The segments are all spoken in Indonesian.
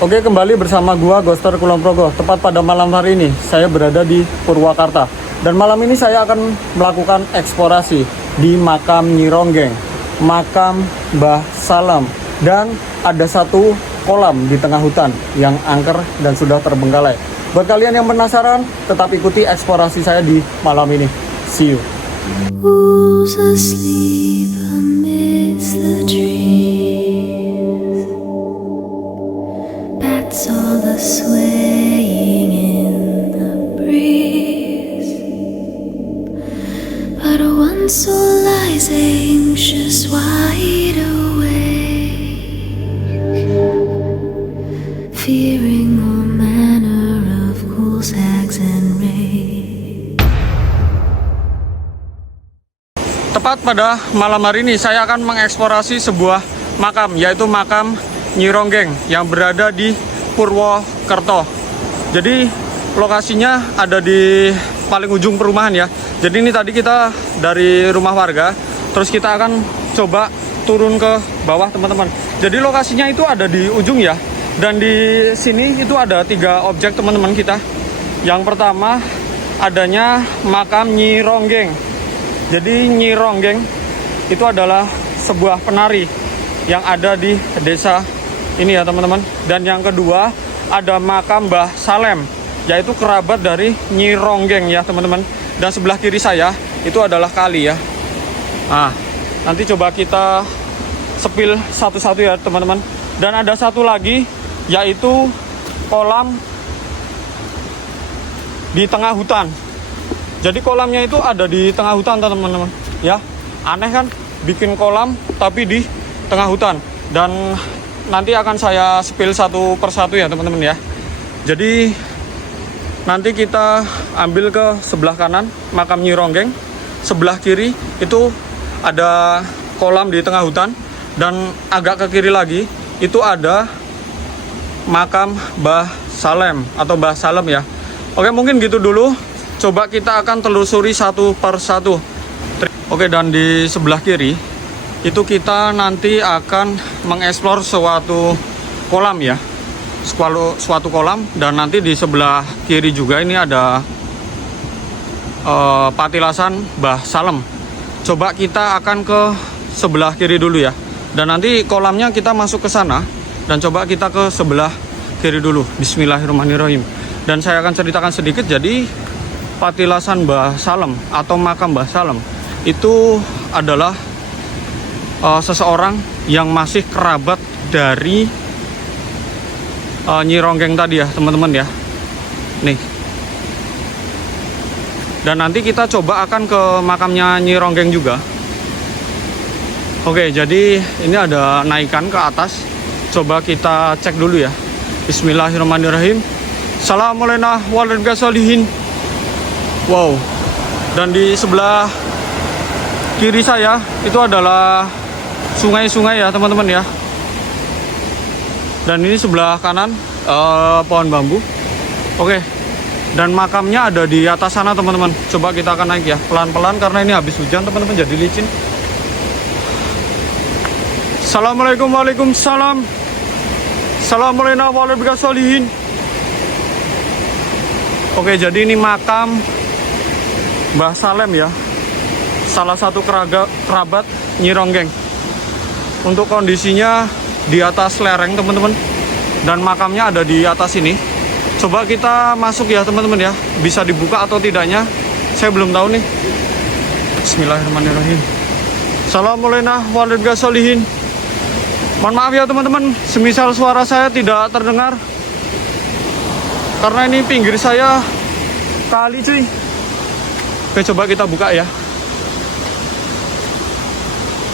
Oke, kembali bersama gua Ghoster Kulon Progo. Tepat pada malam hari ini, saya berada di Purwakarta. Dan malam ini saya akan melakukan eksplorasi di makam Nyi Ronggeng, makam Mbah Salem. Dan ada satu kolam di tengah hutan yang angker dan sudah terbengkalai. Buat kalian yang penasaran, tetap ikuti eksplorasi saya di malam ini. See you. Who's asleep amidst the trees? Bats all the swaying in the breeze. But one soul lies anxious, wide awake, fearing all manner of ghouls, hags, and wraiths. Tepat pada malam hari ini saya akan mengeksplorasi sebuah makam, yaitu makam Nyi Ronggeng yang berada di Purwokerto. Jadi lokasinya ada di paling ujung perumahan ya. Jadi ini tadi kita dari rumah warga, terus kita akan coba turun ke bawah teman-teman. Jadi lokasinya itu ada di ujung ya. Dan di sini itu ada 3 objek teman-teman kita. Yang pertama adanya makam Nyi Ronggeng. Jadi Nyi Ronggeng itu adalah sebuah penari yang ada di desa ini ya teman-teman. Dan yang kedua ada makam Mbah Salem, yaitu kerabat dari Nyi Ronggeng ya teman-teman. Dan sebelah kiri saya itu adalah kali ya. Nah, nanti coba kita sepil satu-satu ya teman-teman. Dan ada satu lagi yaitu kolam di tengah hutan. Jadi kolamnya itu ada di tengah hutan teman-teman ya. Aneh kan, bikin kolam tapi di tengah hutan. Dan nanti akan saya spill satu persatu ya teman-teman ya. Jadi nanti kita ambil ke sebelah kanan makam Nyi Ronggeng, sebelah kiri itu ada kolam di tengah hutan, dan agak ke kiri lagi itu ada makam Mbah Salem atau Mbah Salem ya. Oke, mungkin gitu dulu. Coba kita akan telusuri satu per satu. Oke, dan di sebelah kiri itu kita nanti akan mengeksplor suatu kolam ya. Suatu kolam, dan nanti di sebelah kiri juga ini ada patilasan Mbah Salem. Coba kita akan ke sebelah kiri dulu ya. Dan nanti kolamnya kita masuk ke sana, dan coba kita ke sebelah kiri dulu. Bismillahirrahmanirrahim. Dan saya akan ceritakan sedikit. Jadi patilasan Mbah Salem atau makam Mbah Salem itu adalah seseorang yang masih kerabat dari Nyi Ronggeng tadi ya teman-teman ya. Nih. Dan nanti kita coba akan ke makamnya Nyi Ronggeng juga. Oke, jadi ini ada naikan ke atas. Coba kita cek dulu ya. Bismillahirrahmanirrahim. Assalamualaikum warahmatullahi wabarakatuh. Wow, dan di sebelah kiri saya itu adalah sungai-sungai ya teman-teman ya. Dan ini sebelah kanan pohon bambu. Oke, dan makamnya ada di atas sana teman-teman. Coba kita akan naik ya pelan-pelan karena ini habis hujan teman-teman, jadi licin. Assalamualaikum, waalaikumsalam. Assalamualaikum warahmatullahi wabarakatuh. Oke, jadi ini makam Mbah Salem ya, salah satu kerabat Nyi Ronggeng. Untuk kondisinya di atas lereng teman-teman, dan makamnya ada di atas ini. Coba kita masuk ya teman-teman ya. Bisa dibuka atau tidaknya saya belum tahu nih. Bismillahirrahmanirrahim. Assalamualaikum warahmatullahi wabarakatuh. Mohon maaf ya teman-teman, semisal suara saya tidak terdengar karena ini pinggir saya kali cuy. Oke, coba kita buka ya.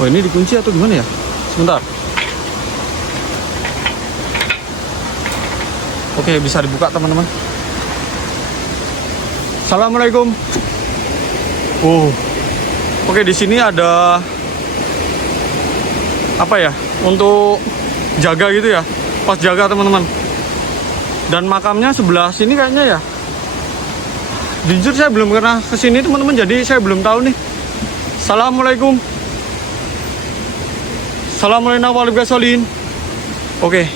Oh, ini dikunci atau gimana ya? Sebentar. Oke, bisa dibuka teman-teman. Assalamualaikum. Oh. Oke, di sini ada apa ya? Untuk jaga gitu ya. Pas jaga teman-teman. Dan makamnya sebelah sini kayaknya ya. Jujur saya belum pernah kesini teman-teman, jadi saya belum tahu nih. Assalamualaikum. Assalamualaikum warahmatullahi wabarakatuh. Oke.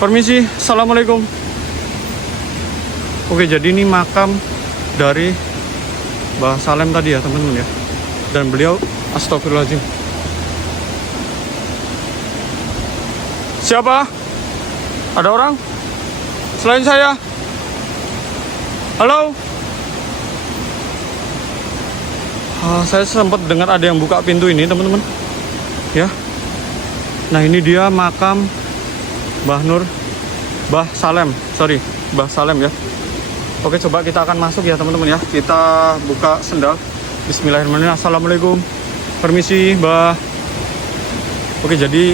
Permisi, assalamualaikum. Oke, jadi ini makam dari Mbah Salem tadi ya teman-teman ya. Dan beliau astagfirullahaladzim. Siapa? Ada orang? Selain saya? Halo? Saya sempat dengar ada yang buka pintu ini teman-teman. Ya. Nah ini dia makam Mbah Salem. Mbah Salem ya. Oke, coba kita akan masuk ya teman-teman ya. Kita buka sendal. Bismillahirrahmanirrahim. Assalamualaikum. Permisi Mbah. Oke, jadi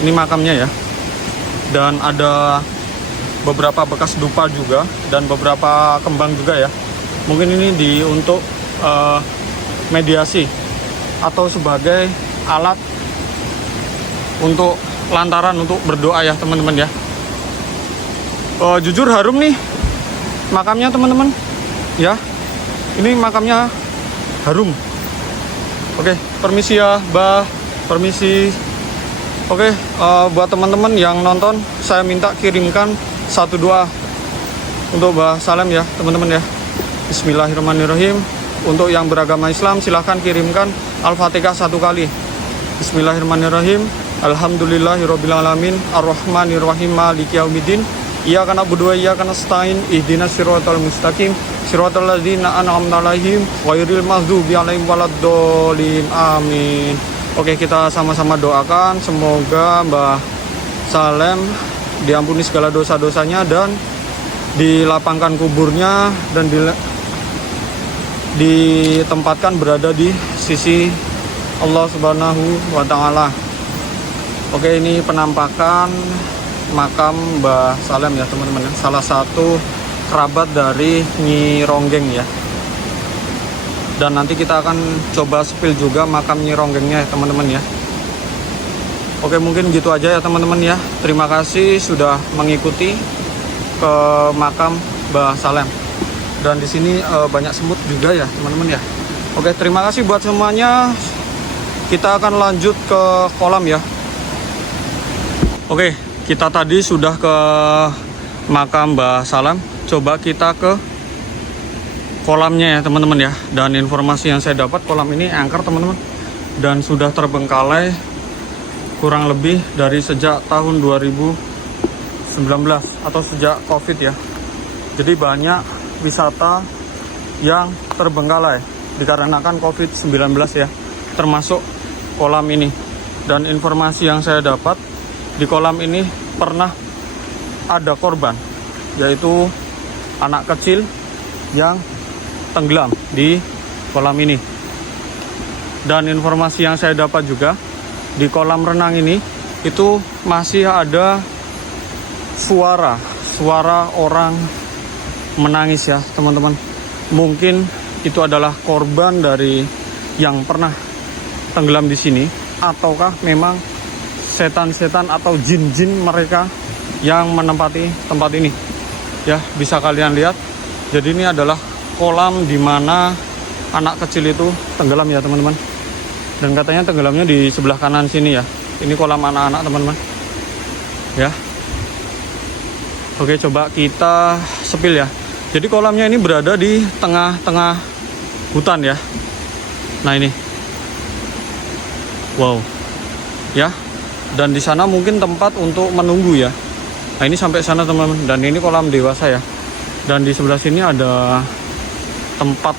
ini makamnya ya. Dan ada beberapa bekas dupa juga dan beberapa kembang juga ya. Mungkin ini untuk mediasi atau sebagai alat untuk lantaran untuk berdoa ya teman-teman ya. Jujur harum nih makamnya teman-teman ya. Ini makamnya harum. Oke, permisi ya Mbah. Permisi. Oke, buat teman-teman yang nonton, saya minta kirimkan satu doa untuk Mbah Salem ya teman-teman ya. Bismillahirrahmanirrahim. Untuk yang beragama Islam silahkan kirimkan Al-Fatihah 1 kali. Bismillahirrahmanirrahim. Alhamdulillahirabbil alamin arrahmanirrahim maliki yaumiddin. Iyyaka na'budu wa iyyaka nasta'in ihdinas siratal mustaqim siratal ladzina an'amta 'alaihim ghairil maghdubi 'alaihim waladdallin. Amin. Oke, kita sama-sama doakan semoga Mbah Salem diampuni segala dosa-dosanya dan dilapangkan kuburnya dan ditempatkan berada di sisi Allah Subhanahu wa Ta'ala. Oke, ini penampakan makam Mbah Salem ya teman-teman. Salah satu kerabat dari Nyi Ronggeng ya. Dan nanti kita akan coba spill juga makam Nyi Ronggengnya ya teman-teman ya. Oke, mungkin gitu aja ya teman-teman ya. Terima kasih sudah mengikuti ke makam Mbah Salem. Dan di sini banyak semut juga ya teman-teman ya. Oke, terima kasih buat semuanya. Kita akan lanjut ke kolam ya. Oke, kita tadi sudah ke makam Mbah Salem. Coba kita ke kolamnya ya teman-teman ya. Dan informasi yang saya dapat, kolam ini angker teman-teman. Dan sudah terbengkalai kurang lebih dari sejak tahun 2019 atau sejak COVID ya. Jadi banyak wisata yang terbengkalai dikarenakan COVID-19 ya, termasuk kolam ini. Dan informasi yang saya dapat, di kolam ini pernah ada korban, yaitu anak kecil yang tenggelam di kolam ini. Dan informasi yang saya dapat juga, di kolam renang ini itu masih ada suara orang menangis ya teman-teman. Mungkin itu adalah korban dari yang pernah tenggelam di sini, ataukah memang setan-setan atau jin-jin mereka yang menempati tempat ini ya. Bisa kalian lihat, jadi ini adalah kolam di mana anak kecil itu tenggelam ya teman-teman. Dan katanya tenggelamnya di sebelah kanan sini ya. Ini kolam anak-anak teman-teman ya. Oke, coba kita spill ya. Jadi kolamnya ini berada di tengah-tengah hutan ya. Nah ini, wow, ya. Dan di sana mungkin tempat untuk menunggu ya. Nah ini sampai sana teman-teman. Dan ini kolam dewasa ya. Dan di sebelah sini ada tempat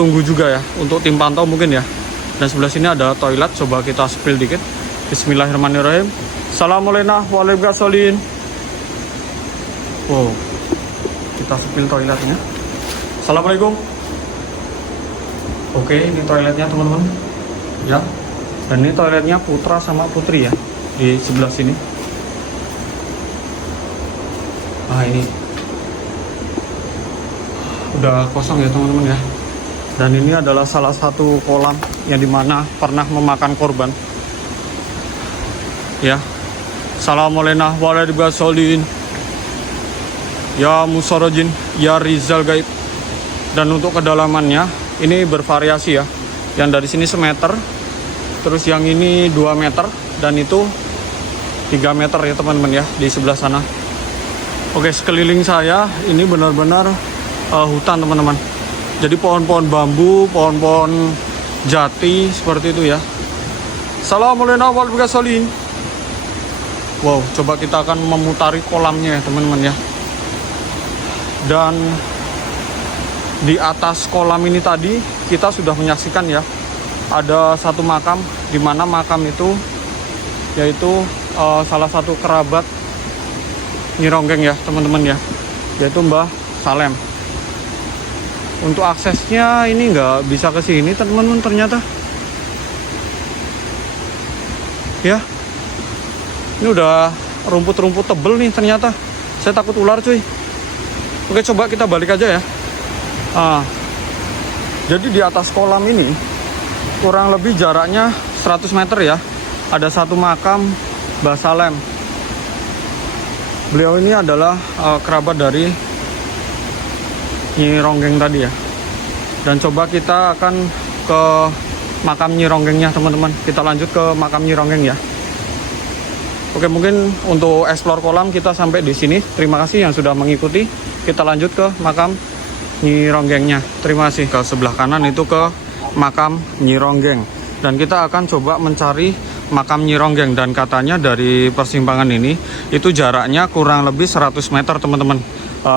tunggu juga ya untuk tim pantau mungkin ya. Dan sebelah sini ada toilet. Coba kita spill dikit. Bismillahirrahmanirrahim. Assalamualaikum warahmatullahi wabarakatuh. Wow, kita spill toiletnya. Assalamualaikum. Oke, ini toiletnya teman-teman ya. Dan ini toiletnya putra sama putri ya, di sebelah sini. Nah ini udah kosong ya teman-teman ya. Dan ini adalah salah satu kolam yang dimana pernah memakan korban ya. Assalamualaikum warahmatullahi wabarakatuh. Ya Musarojin, ya Rizal Gaib. Dan untuk kedalamannya ini bervariasi ya. Yang dari sini 1 meter, terus yang ini 2 meter, dan itu 3 meter ya teman-teman ya di sebelah sana. Oke, sekeliling saya ini benar-benar hutan teman-teman. Jadi pohon-pohon bambu, pohon-pohon jati seperti itu ya. Assalamualaikum warahmatullahi wabarakatuh. Wow, coba kita akan memutari kolamnya ya teman-teman ya. Dan di atas kolam ini tadi kita sudah menyaksikan ya, ada satu makam, di mana makam itu yaitu salah satu kerabat Nyi Ronggeng ya teman-teman ya, yaitu Mbah Salem. Untuk aksesnya ini nggak bisa ke sini teman-teman ternyata ya. Ini udah rumput-rumput tebel nih ternyata, saya takut ular cuy. Oke, coba kita balik aja ya. Jadi di atas kolam ini kurang lebih jaraknya 100 meter ya, ada satu makam Mbah Salem. Beliau ini adalah kerabat dari Nyi Ronggeng tadi ya. Dan coba kita akan ke makam Nyi Ronggengnya teman-teman. Kita lanjut ke makam Nyi Ronggeng ya. Oke, mungkin untuk explore kolam kita sampai di sini. Terima kasih yang sudah mengikuti. Kita lanjut ke makam Nyi Ronggengnya. Terima kasih. Ke sebelah kanan itu ke makam Nyi Ronggeng. Dan kita akan coba mencari makam Nyi Ronggeng. Dan katanya dari persimpangan ini itu jaraknya kurang lebih 100 meter teman-teman.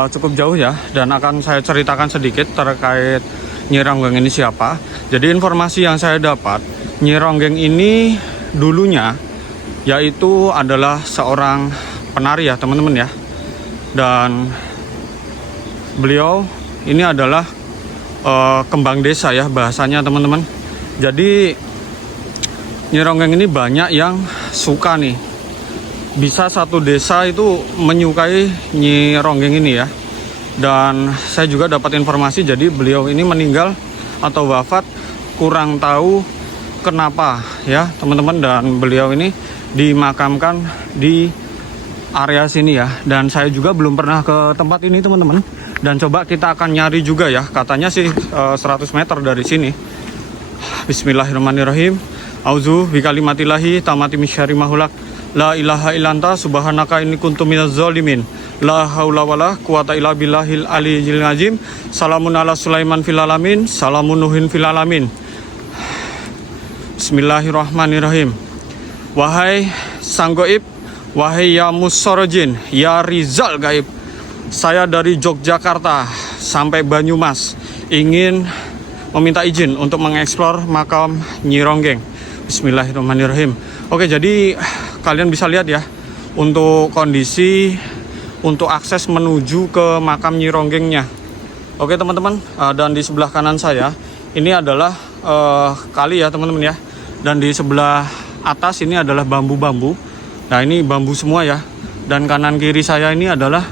Cukup jauh ya. Dan akan saya ceritakan sedikit terkait Nyi Ronggeng ini siapa. Jadi informasi yang saya dapat, Nyi Ronggeng ini dulunya yaitu adalah seorang penari ya teman-teman ya. Dan beliau ini adalah kembang desa ya bahasanya teman-teman. Jadi Nyi Ronggeng ini banyak yang suka nih. Bisa satu desa itu menyukai Nyi Ronggeng ini ya. Dan saya juga dapat informasi, jadi beliau ini meninggal atau wafat kurang tahu kenapa ya teman-teman. Dan beliau ini dimakamkan di area sini ya. Dan saya juga belum pernah ke tempat ini teman-teman. Dan coba kita akan nyari juga ya. Katanya sih 100 meter dari sini. Bismillahirrahmanirrahim. Auzu bikalimatillahi tamati misyari mahulak. La ilaha illanta subhanaka inni kuntu minaz zalimin. La haula wala quwata illa billahil aliyyil azim. Salamun ala Sulaiman fil alamin. Salamun nuhin fil alamin. Bismillahirrahmanirrahim. Wahai sang gaib, wahai ya musorojin, ya Rizal gaib, saya dari Yogyakarta sampai Banyumas ingin meminta izin untuk mengeksplor makam Nyi Ronggeng. Bismillahirrahmanirrahim. Oke, jadi kalian bisa lihat ya untuk kondisi untuk akses menuju ke makam Nyi Ronggengnya. Oke teman-teman, dan di sebelah kanan saya ini adalah kali ya teman-teman ya. Dan di sebelah atas ini adalah bambu-bambu. Nah ini bambu semua ya. Dan kanan kiri saya ini adalah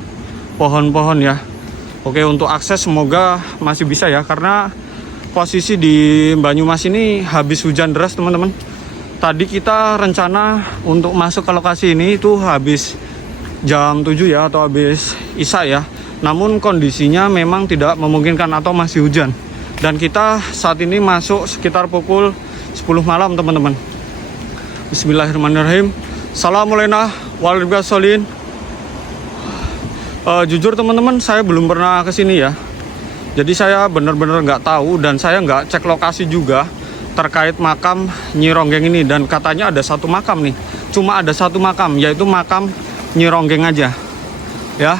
pohon-pohon ya. Oke, untuk akses semoga masih bisa ya, karena posisi di Banyumas ini habis hujan deras teman-teman. Tadi kita rencana untuk masuk ke lokasi ini itu habis jam 7 ya, atau habis isya ya. Namun kondisinya memang tidak memungkinkan atau masih hujan. Dan kita saat ini masuk sekitar pukul 10 malam teman-teman. Bismillahirrahmanirrahim. Assalamualaikum warahmatullahi wabarakatuh. Jujur teman-teman, saya belum pernah ke sini ya. Jadi saya benar-benar nggak tahu, dan saya nggak cek lokasi juga terkait makam Nyi Ronggeng ini. Dan katanya ada satu makam nih. Cuma ada satu makam, yaitu makam Nyi Ronggeng aja. Ya.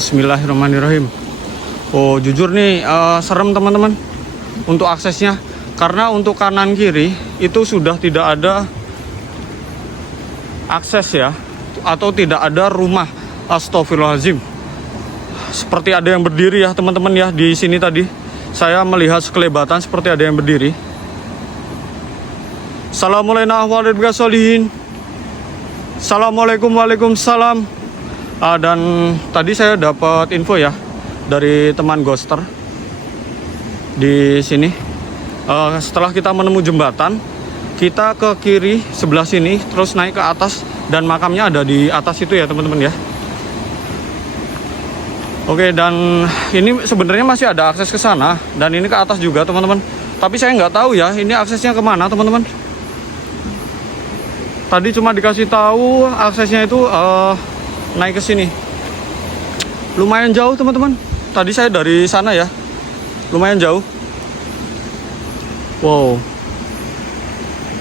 Bismillahirrahmanirrahim. Oh, jujur nih serem teman-teman untuk aksesnya. Karena untuk kanan kiri itu sudah tidak ada akses ya, atau tidak ada rumah. Astagfirullahaladzim. Seperti ada yang berdiri ya teman-teman ya di sini tadi. Saya melihat sekelebatan seperti ada yang berdiri. Assalamualaikum warahmatullahi wabarakatuh. Assalamualaikum waalaikumsalam. Dan tadi saya dapat info ya dari teman ghoster di sini. Setelah kita menemu jembatan, kita ke kiri sebelah sini, terus naik ke atas, dan makamnya ada di atas itu ya teman-teman ya. Oke, dan ini sebenarnya masih ada akses ke sana, dan ini ke atas juga teman-teman. Tapi saya nggak tahu ya ini aksesnya kemana teman-teman. Tadi cuma dikasih tahu aksesnya itu naik ke sini. Lumayan jauh teman-teman. Tadi saya dari sana ya. Lumayan jauh. Wow.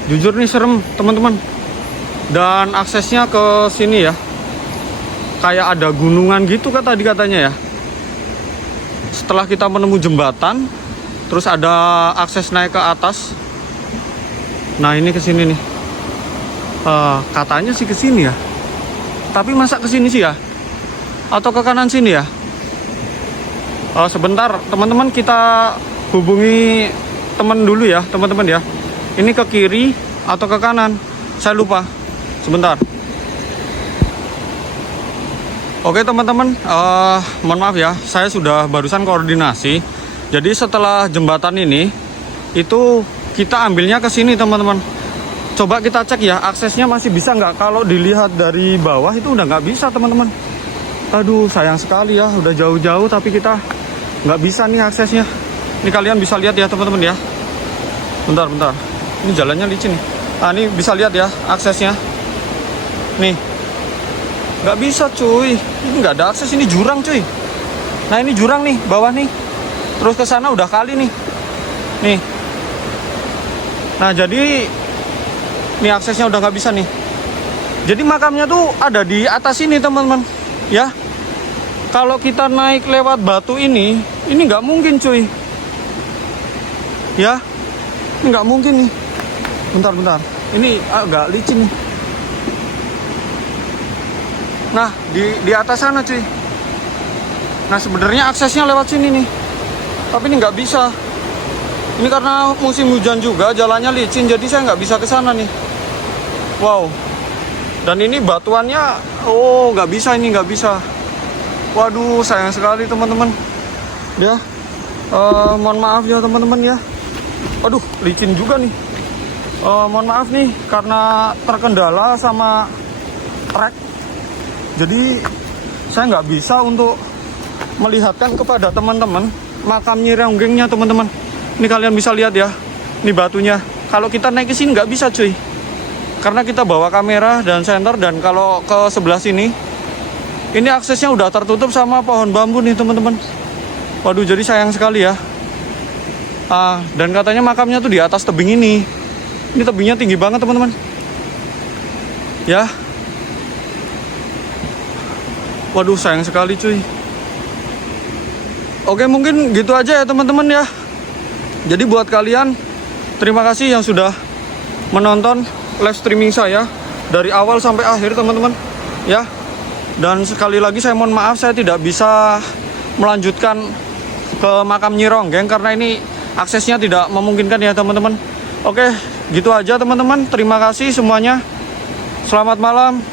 Jujur nih serem teman-teman. Dan aksesnya ke sini ya. Kayak ada gunungan gitu kan tadi katanya ya. Setelah kita menemu jembatan, terus ada akses naik ke atas. Nah, ini ke sini nih. Katanya sih ke sini ya. Tapi masa ke sini sih ya? Atau ke kanan sini ya? Sebentar, teman-teman, kita hubungi teman dulu ya, teman-teman ya. Ini ke kiri atau ke kanan? Saya lupa. Sebentar. Oke teman-teman, mohon maaf ya, saya sudah barusan koordinasi. Jadi setelah jembatan ini, itu kita ambilnya ke sini teman-teman. Coba kita cek ya, aksesnya masih bisa nggak? Kalau dilihat dari bawah itu udah nggak bisa teman-teman. Aduh, sayang sekali ya, udah jauh-jauh tapi kita nggak bisa nih aksesnya. Ini kalian bisa lihat ya teman-teman ya. Bentar. Ini jalannya licin nih. Ini bisa lihat ya aksesnya. Nih, nggak bisa cuy. Ini nggak ada akses, ini jurang cuy. Nah ini jurang nih, bawah nih. Terus ke sana udah kali nih. Nih. Nah jadi ini aksesnya udah nggak bisa nih. Jadi makamnya tuh ada di atas ini teman-teman. Ya. Kalau kita naik lewat batu ini nggak mungkin cuy. Ya. Ini nggak mungkin nih. Bentar. Ini agak licin nih. Nah, di atas sana cuy. Nah, sebenarnya aksesnya lewat sini nih. Tapi ini nggak bisa. Ini karena musim hujan juga, jalannya licin, jadi saya nggak bisa ke sana nih. Wow. Dan ini batuannya, nggak bisa ini, nggak bisa. Waduh, sayang sekali teman-teman. Ya, mohon maaf ya teman-teman ya. Aduh, licin juga nih. Mohon maaf nih, karena terkendala sama trek. Jadi saya nggak bisa untuk melihatkan kepada teman-teman makam Nyi Ronggengnya teman-teman. Ini kalian bisa lihat ya, ini batunya. Kalau kita naik ke sini nggak bisa cuy, karena kita bawa kamera dan senter. Dan kalau ke sebelah sini, ini aksesnya udah tertutup sama pohon bambu nih teman-teman. Waduh, jadi sayang sekali ya. Dan katanya makamnya tuh di atas tebing ini. Ini tebingnya tinggi banget teman-teman. Ya. Waduh, sayang sekali cuy. Oke, mungkin gitu aja ya teman-teman ya. Jadi buat kalian, terima kasih yang sudah menonton live streaming saya dari awal sampai akhir teman-teman ya. Dan sekali lagi saya mohon maaf, saya tidak bisa melanjutkan ke makam Nyi Ronggeng karena ini aksesnya tidak memungkinkan ya teman-teman. Oke, gitu aja teman-teman. Terima kasih semuanya. Selamat malam.